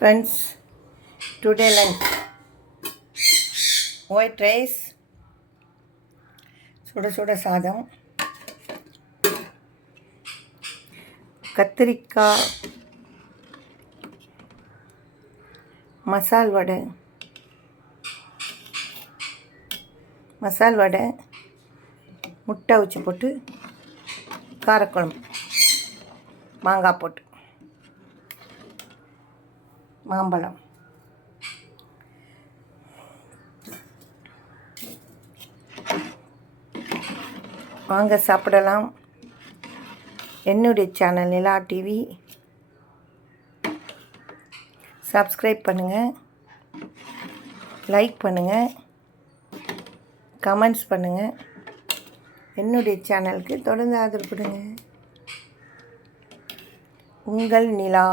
Friends, today lunch white rice, சுட சாதம், கத்திரிக்காய் மசால் வடை, முட்டை அவிச்சு போட்டு காரக்குழம்பு, மாங்காய் போட்டு, மாம்பழம். வாங்க சாப்பிடலாம். என்னுடைய சேனல் நிலா டிவி சப்ஸ்கிரைப் பண்ணுங்கள், லைக் பண்ணுங்கள், கமெண்ட்ஸ் பண்ணுங்கள். என்னுடைய சேனலுக்கு தொடர்ந்து ஆதரவு கொடுங்க. உங்கள் நிலா.